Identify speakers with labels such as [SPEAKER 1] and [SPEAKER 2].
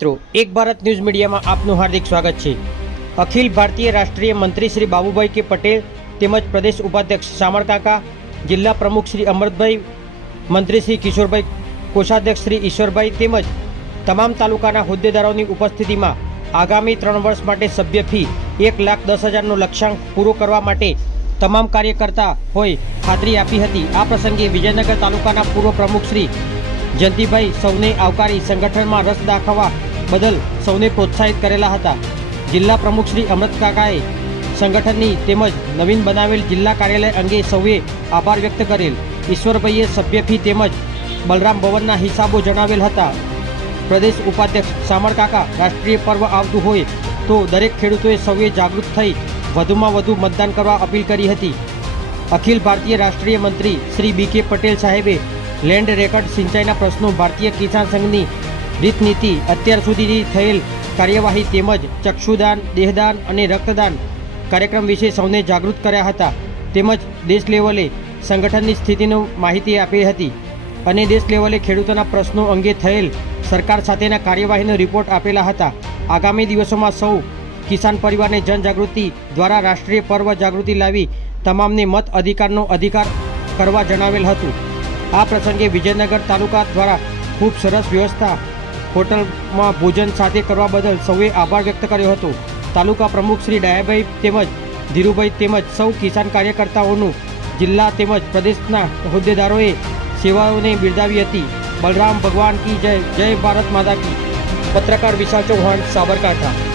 [SPEAKER 1] મિત્રો, એક ભારત ન્યૂઝ મીડિયામાં આપનું હાર્દિક સ્વાગત છે. અખિલ ભારતીય રાષ્ટ્રીય મંત્રી શ્રી બાબુભાઈ કે પટેલ તેમજ પ્રદેશ ઉપાધ્યક્ષ સામરકાકા જિલ્લા પ્રમુખ શ્રી અમૃતભાઈ, મંત્રી શ્રી કિશોરભાઈ, કોષાધ્યક્ષ શ્રી ઈશ્વરભાઈ તેમજ તમામ તાલુકાના હોદ્દેદારોની ઉપસ્થિતિમાં આગામી ત્રણ વર્ષ માટે સભ્ય ફી એક લાખ દસ હજારનો લક્ષ્યાંક પૂરો કરવા માટે તમામ કાર્યકર્તા હોય ખાતરી આપી હતી. આ પ્રસંગે વિજયનગર તાલુકાના પૂર્વ પ્રમુખ શ્રી જયંતિભાઈ સૌને આવકારી સંગઠનમાં રસ દાખવવા બદલ સૌને પ્રોત્સાહિત કરેલા હતા. જિલ્લા પ્રમુખ શ્રી અમૃત કાકાએ સંગઠનની તેમજ નવીન બનાવેલ જિલ્લા કાર્યાલય અંગે સૌએ આભાર વ્યક્ત કરેલ. ઈશ્વરભાઈએ સભ્ય ફી તેમજ બલરામ ભવનના હિસાબો જણાવેલ હતા. પ્રદેશ ઉપાધ્યક્ષ સામરકાકા રાષ્ટ્રીય પર્વ આવતું હોય તો દરેક ખેડૂતોએ સૌએ જાગૃત થઈ વધુમાં વધુ મતદાન કરવા અપીલ કરી હતી. અખિલ ભારતીય રાષ્ટ્રીય મંત્રી શ્રી બી કે પટેલ સાહેબે લેન્ડ રેકર્ડ સિંચાઈના પ્રશ્નો ભારતીય કિસાન સંઘની રીતનીતિ અત્યાર સુધીની થયેલ કાર્યવાહી તેમજ ચક્ષુદાન, દેહદાન અને રક્તદાન કાર્યક્રમ વિશે સૌને જાગૃત કર્યા હતા. તેમજ દેશ લેવલે સંગઠનની સ્થિતિનો માહિતી આપી હતી અને દેશ લેવલે ખેડૂતોના પ્રશ્નો અંગે થયેલ સરકાર સાથેના કાર્યવાહીનો રિપોર્ટ આપેલા હતા. આગામી દિવસોમાં સૌ કિસાન પરિવારને જનજાગૃતિ દ્વારા રાષ્ટ્રીય પર્વ જાગૃતિ લાવી તમામને મત અધિકારનો અધિકાર કરવા જણાવેલ હતું. આ પ્રસંગે વિજયનગર તાલુકા દ્વારા ખૂબ સરસ વ્યવસ્થા હોટલમાં ભોજન સાથે કરવા બદલ સૌએ આભાર વ્યક્ત કર્યો હતો. તાલુકા પ્રમુખ શ્રી ડાયાભાઈ તેમજ ધીરુભાઈ તેમજ સૌ કિસાન કાર્યકર્તાઓનું જિલ્લા તેમજ પ્રદેશના હોદ્દેદારોએ સેવાઓને બિરદાવી હતી. બલરામ ભગવાન કી જય જય ભારત માતા કી. પત્રકાર વિશાલ ચૌહાણ, સાબરકાંઠા.